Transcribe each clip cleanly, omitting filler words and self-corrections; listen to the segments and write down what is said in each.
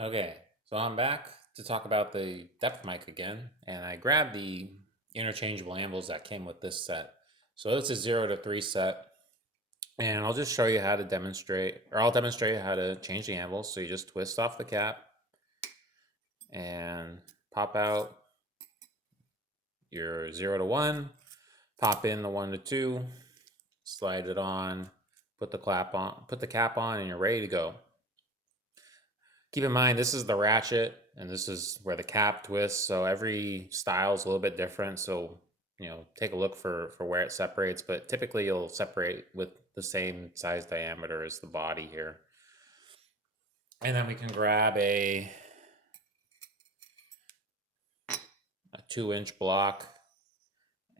Okay, so I'm back to talk about the depth mic again, and I grabbed the interchangeable anvils that came with this set. So it's a 0 to 3 set, and I'll just show you how to demonstrate, or I'll demonstrate how to change the anvils. So you just twist off the cap and pop out your 0 to 1, pop in the 1 to 2, slide it on, put the cap on, and you're ready to go. Keep in mind, this is the ratchet, and this is where the cap twists, so every style is a little bit different. So, take a look for where it separates, but typically you'll separate with the same size diameter as the body here. And then we can grab a 2-inch block,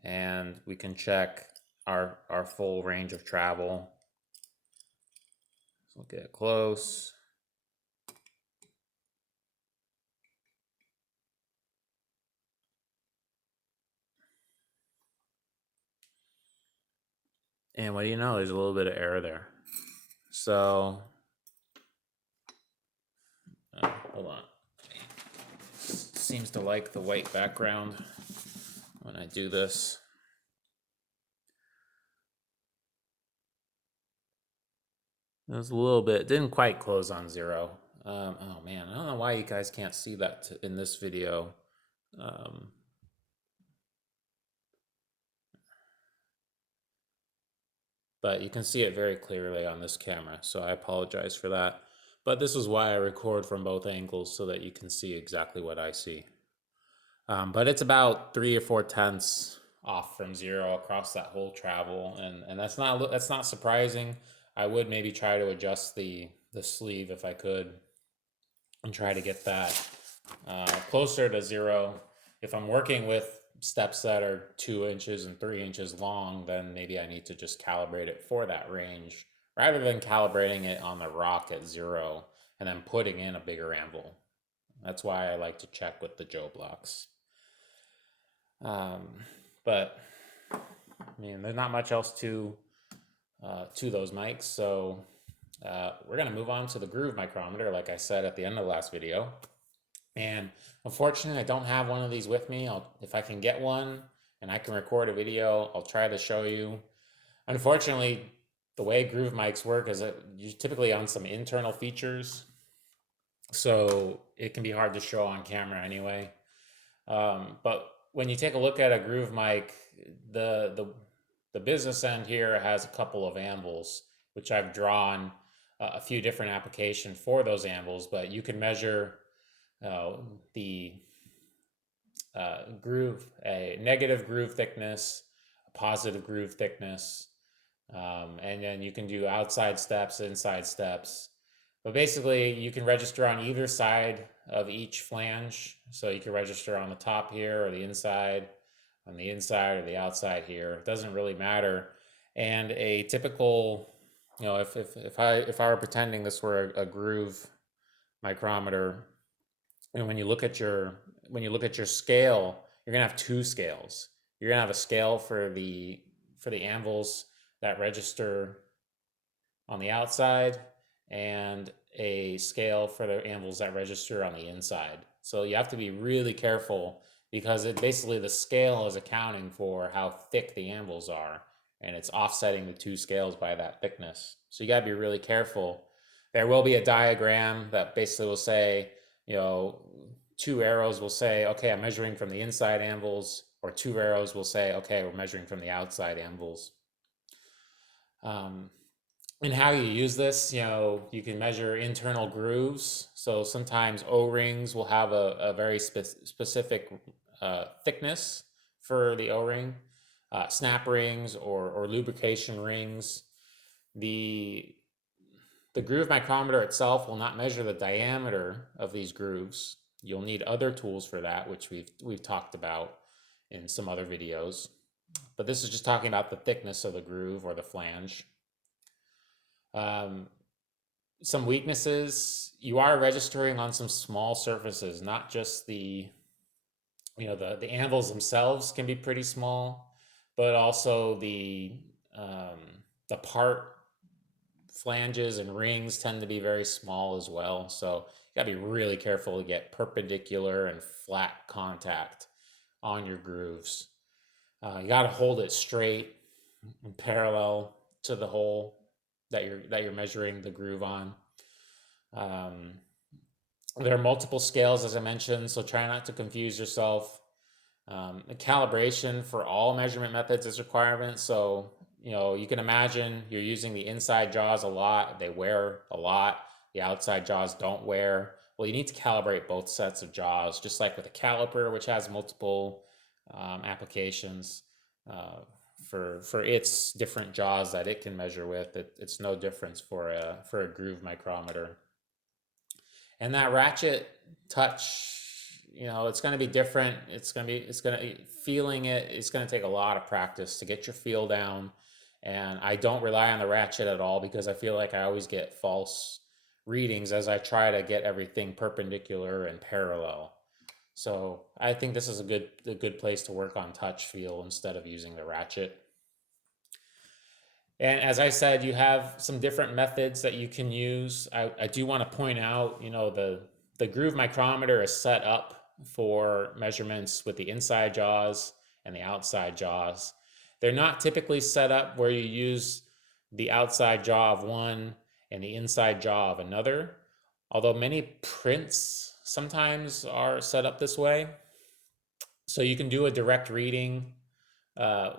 and we can check our full range of travel. So we'll get close. And what do you know? There's a little bit of error there. So, hold on. Seems to like the white background when I do this. It was a little bit, didn't quite close on 0. Oh man, I don't know why you guys can't see that in this video. But you can see it very clearly on this camera, so I apologize for that. But this is why I record from both angles, so that you can see exactly what I see. But it's about 3 or 4 tenths off from 0 across that whole travel, and that's not surprising. I would maybe try to adjust the sleeve if I could, and try to get that closer to 0. If I'm working with steps that are 2 inches and 3 inches long, then maybe I need to just calibrate it for that range rather than calibrating it on the rock at 0 and then putting in a bigger anvil. That's why I like to check with the Joe blocks. But I mean, there's not much else to those mics, so we're gonna move on to the groove micrometer, like I said at the end of the last video. And unfortunately, I don't have one of these with me. If I can get one and I can record a video, I'll try to show you. Unfortunately, the way groove mics work is that you're typically on some internal features, so it can be hard to show on camera anyway. But when you take a look at a groove mic, the business end here has a couple of anvils, which I've drawn a few different applications for those anvils, but you can measure the groove, a negative groove thickness, a positive groove thickness, and then you can do outside steps, inside steps. But basically, you can register on either side of each flange. So you can register on the top here, or the inside, on the inside or the outside here. It doesn't really matter. And a typical, if I were pretending this were a groove micrometer, and when you look at your scale, you're gonna have 2 scales. You're gonna have a scale for the anvils that register on the outside, and a scale for the anvils that register on the inside. So you have to be really careful, because it basically, the scale is accounting for how thick the anvils are, and it's offsetting the 2 scales by that thickness. So you got to be really careful. There will be a diagram that basically will say, 2 arrows will say, okay, I'm measuring from the inside anvils, or 2 arrows will say, okay, we're measuring from the outside anvils. And how you use this, you can measure internal grooves. So sometimes O-rings will have a very specific thickness for the O-ring. Snap rings or lubrication rings. The groove micrometer itself will not measure the diameter of these grooves. You'll need other tools for that, which we've talked about in some other videos. But this is just talking about the thickness of the groove or the flange. Some weaknesses: you are registering on some small surfaces, not just the anvils themselves can be pretty small, but also the part flanges and rings tend to be very small as well. So you gotta be really careful to get perpendicular and flat contact on your grooves. You gotta hold it straight and parallel to the hole that you're measuring the groove on. Um, there are multiple scales, as I mentioned, so try not to confuse yourself. The calibration for all measurement methods is a requirement. So, you can imagine you're using the inside jaws a lot. They wear a lot. The outside jaws don't wear. Well, you need to calibrate both sets of jaws, just like with a caliper, which has multiple applications for its different jaws that it can measure with. It's no difference for a groove micrometer. And that ratchet touch, it's going to be different. Feeling it, it's going to take a lot of practice to get your feel down. And I don't rely on the ratchet at all because I feel like I always get false readings as I try to get everything perpendicular and parallel. So I think this is a good place to work on touch feel instead of using the ratchet. And as I said, you have some different methods that you can use. I do want to point out, the groove micrometer is set up for measurements with the inside jaws and the outside jaws. They're not typically set up where you use the outside jaw of one and the inside jaw of another, although many prints sometimes are set up this way. So you can do a direct reading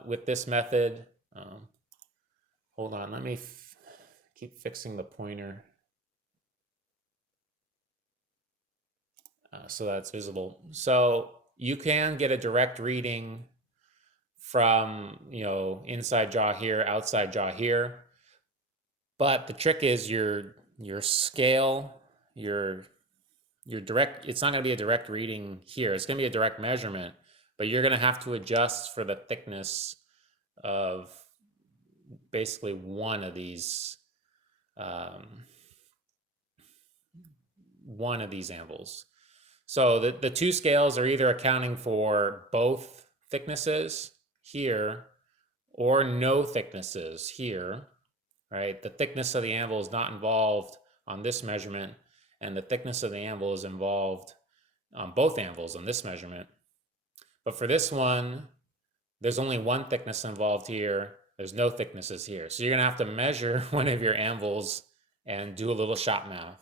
with this method. Hold on, let me keep fixing the pointer so that's visible. So you can get a direct reading from, inside jaw here, outside jaw here. But the trick is your scale, your direct, it's not going to be a direct reading here. It's going to be a direct measurement, but you're going to have to adjust for the thickness of basically one of these anvils. So the two scales are either accounting for both thicknesses here or no thicknesses here, right? The thickness of the anvil is not involved on this measurement, and the thickness of the anvil is involved on both anvils on this measurement. But for this one, there's only one thickness involved here. There's no thicknesses here. So you're going to have to measure one of your anvils and do a little shop math.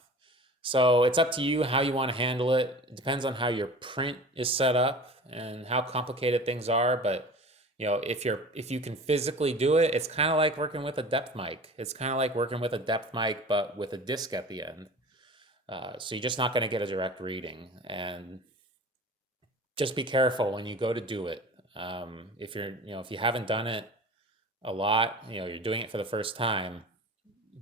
So it's up to you how you want to handle it. It depends on how your print is set up and how complicated things are. But if you can physically do it, it's kind of like working with a depth mic. It's kind of like working with a depth mic, but with a disc at the end. So you're just not going to get a direct reading. And just be careful when you go to do it. If you haven't done it a lot, you're doing it for the first time,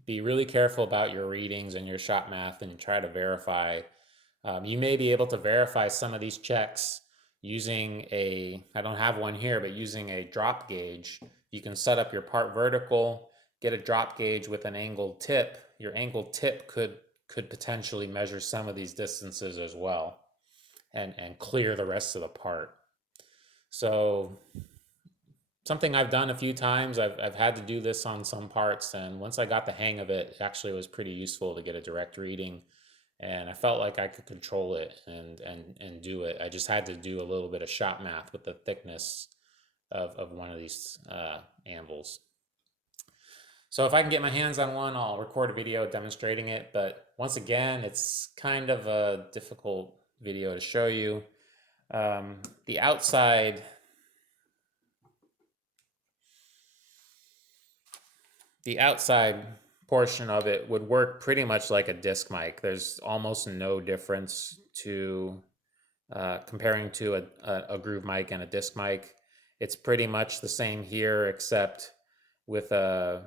be really careful about your readings and your shop math and try to verify. You may be able to verify some of these checks using I don't have one here, but using a drop gauge. You can set up your part vertical, get a drop gauge with an angled tip. Your angled tip could potentially measure some of these distances as well and clear the rest of the part. So something I've done a few times. I've had to do this on some parts, and once I got the hang of it, actually was pretty useful to get a direct reading, and I felt like I could control it and do it. I just had to do a little bit of shop math with the thickness of one of these anvils. So if I can get my hands on one, I'll record a video demonstrating it, but once again, it's kind of a difficult video to show you. The outside portion of it would work pretty much like a disc mic. There's almost no difference to comparing to a groove mic and a disc mic. It's pretty much the same here, except with a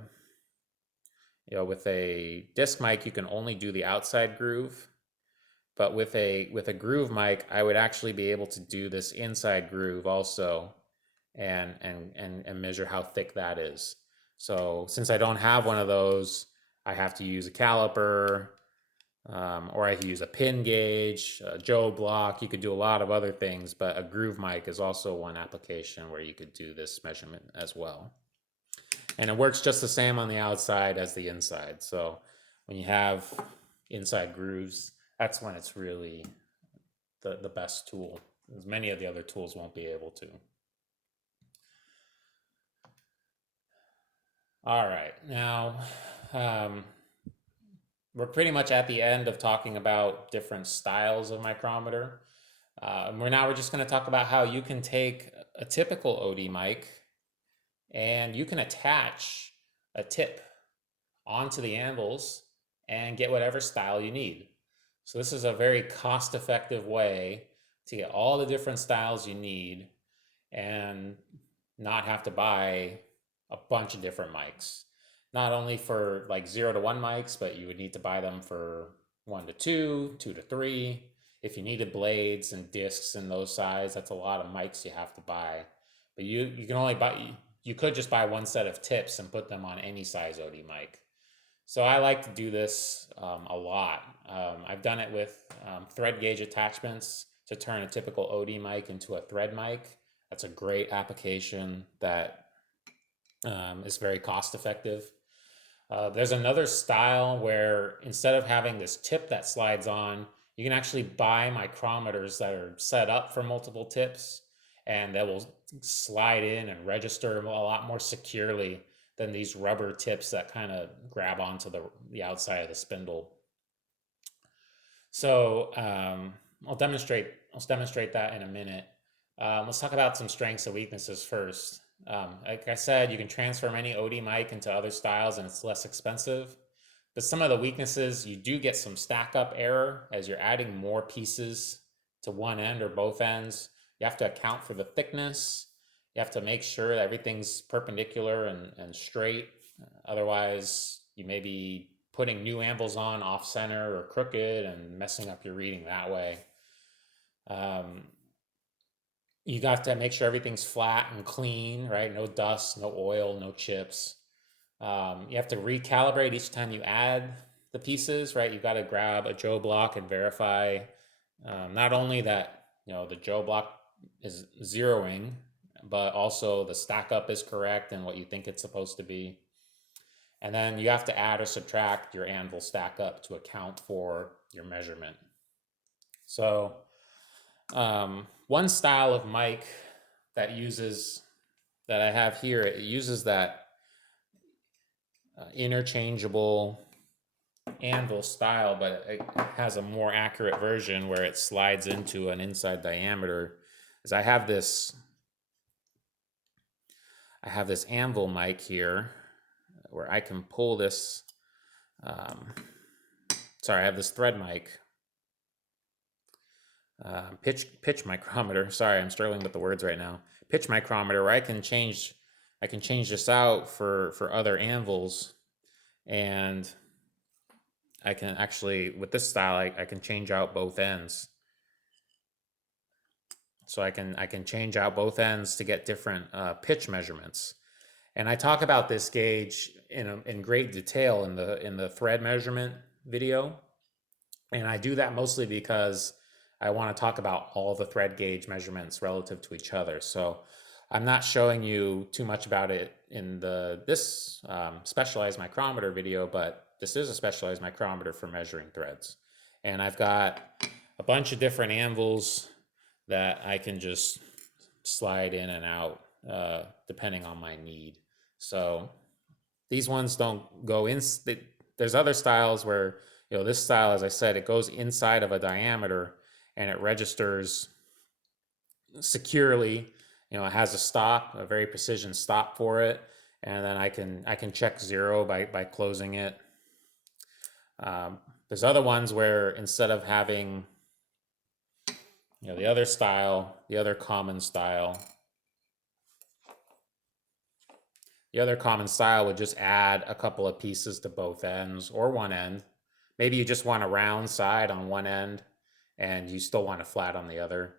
disc mic, you can only do the outside groove. But with a groove mic, I would actually be able to do this inside groove also and measure how thick that is. So since I don't have one of those, I have to use a caliper, or I can use a pin gauge, a Joe block. You could do a lot of other things, but a groove mic is also one application where you could do this measurement as well. And it works just the same on the outside as the inside. So when you have inside grooves, that's when it's really the best tool, as many of the other tools won't be able to. All right, now we're pretty much at the end of talking about different styles of micrometer. We're just going to talk about how you can take a typical OD mic and you can attach a tip onto the anvils and get whatever style you need. So this is a very cost-effective way to get all the different styles you need and not have to buy a bunch of different mics. Not only for like 0 to 1 mics, but you would need to buy them for 1 to 2, 2 to 3. If you needed blades and discs in those size, that's a lot of mics you have to buy. But you can only buy, you could just buy one set of tips and put them on any size OD mic. So I like to do this a lot. I've done it with thread gauge attachments to turn a typical OD mic into a thread mic. That's a great application that is very cost effective. There's another style where instead of having this tip that slides on, you can actually buy micrometers that are set up for multiple tips, and that will slide in and register a lot more securely than these rubber tips that kind of grab onto the outside of the spindle. So I'll demonstrate that in a minute. Let's talk about some strengths and weaknesses first. Like I said, you can transform any OD mic into other styles and it's less expensive. But some of the weaknesses, you do get some stack up error as you're adding more pieces to one end or both ends. You have to account for the thickness. You have to make sure that everything's perpendicular and straight. Otherwise, you may be putting new anvils on off center or crooked and messing up your reading that way. You got to make sure everything's flat and clean, right? No dust, no oil, no chips. You have to recalibrate each time you add the pieces, right? You've got to grab a Joe block and verify not only that the Joe block is zeroing, but also the stack up is correct and what you think it's supposed to be. And then you have to add or subtract your anvil stack up to account for your measurement. So one style of mic that I have here, it uses that interchangeable anvil style, but it has a more accurate version where it slides into an inside diameter. Is I have this anvil mic here where I can pull this. I have this thread mic. Pitch micrometer. Sorry, I'm struggling with the words right now. Pitch micrometer, where I can change this out for other anvils, and I can actually, with this style, I can change out both ends. So I can change out both ends to get different pitch measurements. And I talk about this gauge in great detail in the thread measurement video, and I do that mostly because I want to talk about all the thread gauge measurements relative to each other. So I'm not showing you too much about it in this specialized micrometer video, but this is a specialized micrometer for measuring threads. And I've got a bunch of different anvils that I can just slide in and out depending on my need. So these ones don't go in. There's other styles where, this style, as I said, it goes inside of a diameter and it registers securely. It has a stop, a very precision stop for it, and then I can check zero by closing it. There's other ones where instead of having the other common style would just add a couple of pieces to both ends or one end. Maybe you just want a round side on one end and you still want a flat on the other.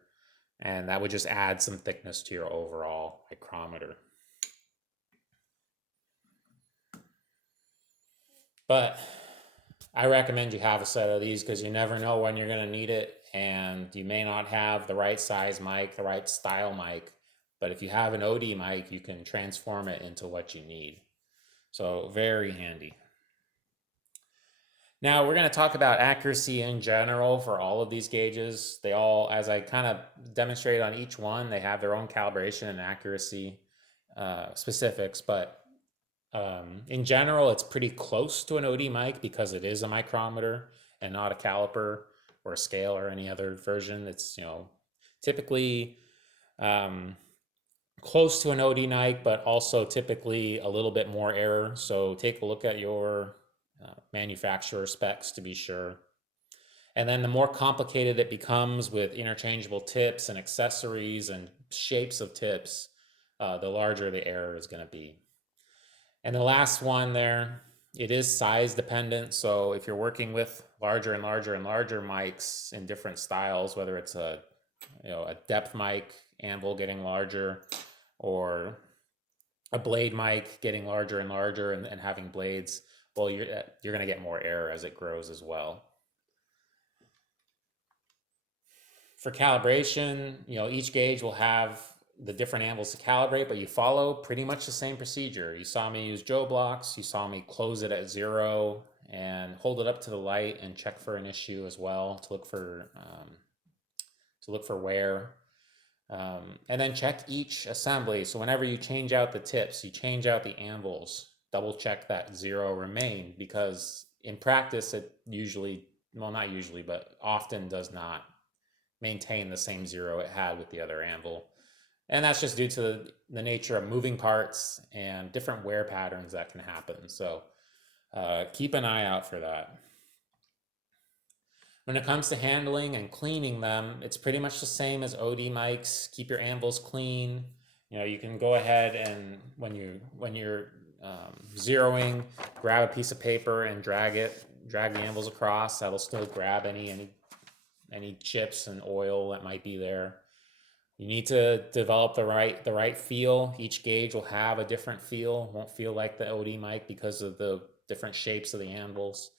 And that would just add some thickness to your overall micrometer. But I recommend you have a set of these because you never know when you're going to need it, and you may not have the right size mic, the right style mic. But if you have an OD mic, you can transform it into what you need. So very handy. Now we're going to talk about accuracy in general for all of these gauges. They all, as I kind of demonstrated on each one, they have their own calibration and accuracy specifics, but in general, it's pretty close to an OD mic because it is a micrometer and not a caliper or a scale or any other version. It's, typically um, close to an OD mic, but also typically a little bit more error. So take a look at your manufacturer specs to be sure. And then the more complicated it becomes with interchangeable tips and accessories and shapes of tips, the larger the error is going to be. And the last one there, it is size dependent. So if you're working with larger and larger and larger mics in different styles, whether it's a depth mic anvil getting larger, or a blade mic getting larger and larger and having blades, well, you're going to get more error as it grows as well. For calibration, each gauge will have the different anvils to calibrate, but you follow pretty much the same procedure. You saw me use Joe blocks. You saw me close it at 0 and hold it up to the light and check for an issue as well to look for wear. And then check each assembly. So whenever you change out the tips, you change out the anvils, double check that 0 remain, because in practice it usually, well, not usually, but often does not maintain the same 0 it had with the other anvil. And that's just due to the nature of moving parts and different wear patterns that can happen. So keep an eye out for that. When it comes to handling and cleaning them, it's pretty much the same as OD mics. Keep your anvils clean. You can go ahead and when you're zeroing, grab a piece of paper and drag the anvils across. That'll still grab any chips and oil that might be there. You need to develop the right feel. Each gauge will have a different feel. Won't feel like the OD mic because of the different shapes of the anvils.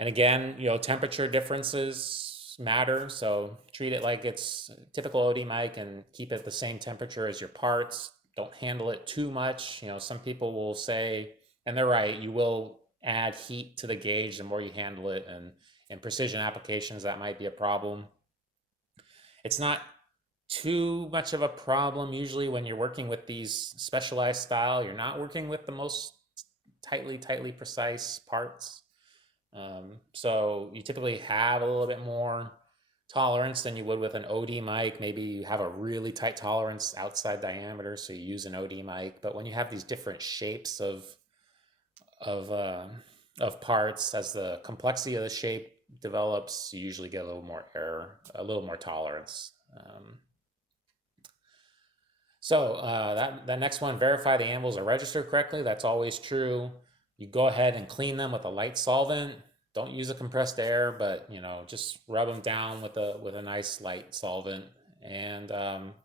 And again, temperature differences matter. So treat it like it's a typical OD mic and keep it the same temperature as your parts. Don't handle it too much. Some people will say, and they're right, you will add heat to the gauge the more you handle it. And in precision applications, that might be a problem. It's not too much of a problem usually when you're working with these specialized style. You're not working with the most tightly precise parts. So you typically have a little bit more tolerance than you would with an OD mic. Maybe you have a really tight tolerance outside diameter, so you use an OD mic. But when you have these different shapes of parts, as the complexity of the shape develops, you usually get a little more error, a little more tolerance. So that next one, verify the anvils are registered correctly. That's always true. You go ahead and clean them with a light solvent. Don't use a compressed air, but just rub them down with a nice light solvent. And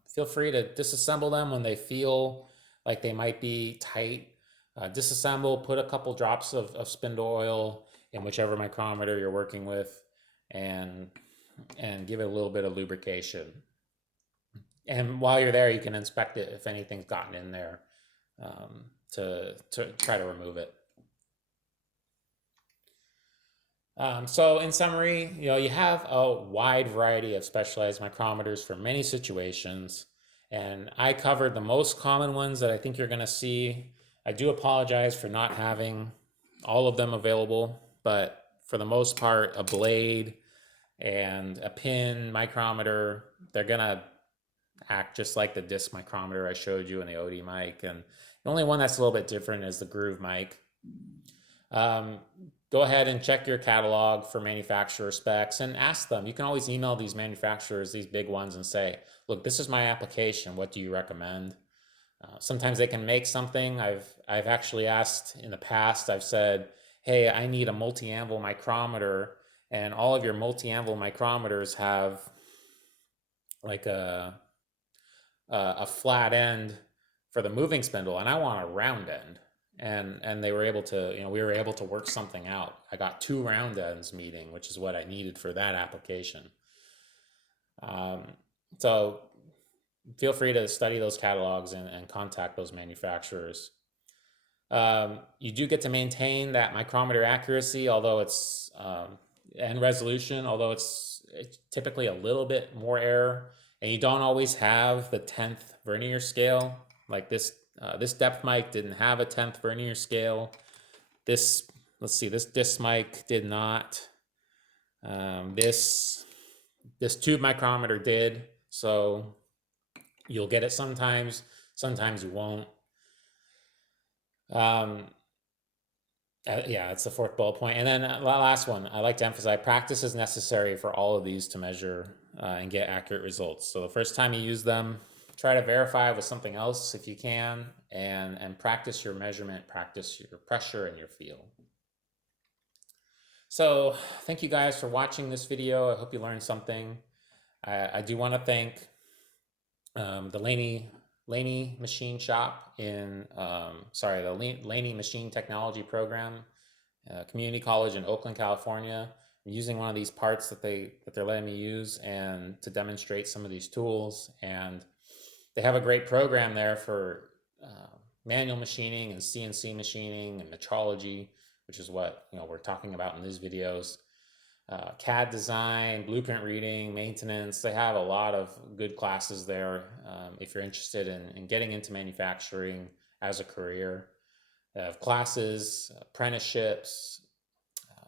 feel free to disassemble them when they feel like they might be tight. Disassemble, put a couple drops of spindle oil in whichever micrometer you're working with, and give it a little bit of lubrication. And while you're there, you can inspect it if anything's gotten in there to try to remove it. So in summary, you have a wide variety of specialized micrometers for many situations, and I covered the most common ones that I think you're going to see. I do apologize for not having all of them available, but for the most part, a blade and a pin micrometer, they're going to act just like the disc micrometer I showed you in the OD mic. And the only one that's a little bit different is the groove mic. Go ahead and check your catalog for manufacturer specs and ask them. You can always email these manufacturers, these big ones, and say, look, this is my application. What do you recommend? Sometimes they can make something. I've actually asked in the past, I've said, hey, I need a multi-anvil micrometer, and all of your multi-anvil micrometers have like a flat end for the moving spindle, and I want a round end. And they were able to, we were able to work something out. I got 2 round ends meeting, which is what I needed for that application. So feel free to study those catalogs and contact those manufacturers. You do get to maintain that micrometer accuracy, although and resolution, although it's typically a little bit more error, and you don't always have the 10th vernier scale. Like this depth mic didn't have a 10th vernier scale. This, let's see, this disc mic did not. This tube micrometer did, so you'll get it sometimes you won't. Yeah, it's the fourth bullet point. And then last one, I like to emphasize practice is necessary for all of these to measure and get accurate results. So the first time you use them, try to verify with something else if you can, and practice your measurement, practice your pressure and your feel. So thank you guys for watching this video. I hope you learned something. I do want to thank the Laney Machine Shop in, the Laney Machine Technology Program, Community College in Oakland, California. I'm using one of these parts that they're letting me use and to demonstrate some of these tools. And they have a great program there for manual machining and CNC machining and metrology, which is what we're talking about in these videos. CAD design, blueprint reading, maintenance. They have a lot of good classes there if you're interested in getting into manufacturing as a career. They have classes, apprenticeships,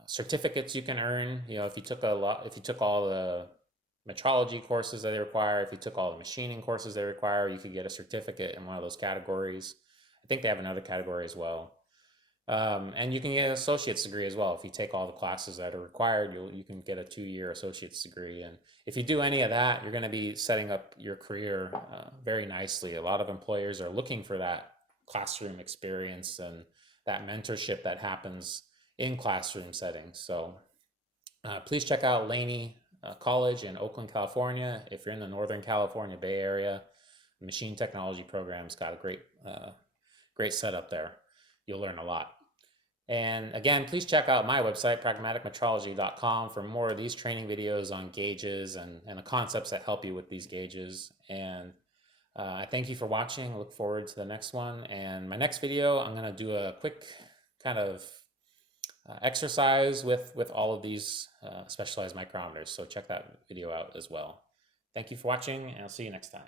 certificates you can earn. If you took all the metrology courses that they require, if you took all the machining courses they require, you could get a certificate in one of those categories. I think they have another category as well. And you can get an associate's degree as well. If you take all the classes that are required, you can get a 2-year associate's degree. And if you do any of that, you're going to be setting up your career very nicely. A lot of employers are looking for that classroom experience and that mentorship that happens in classroom settings. So please check out Laney College in Oakland, California. If you're in the Northern California Bay Area, the machine technology program's got a great setup there. You'll learn a lot. And again, please check out my website, pragmaticmetrology.com, for more of these training videos on gauges and the concepts that help you with these gauges. And I thank you for watching. I look forward to the next one. And my next video, I'm going to do a quick kind of exercise with all of these specialized micrometers. So check that video out as well. Thank you for watching, and I'll see you next time.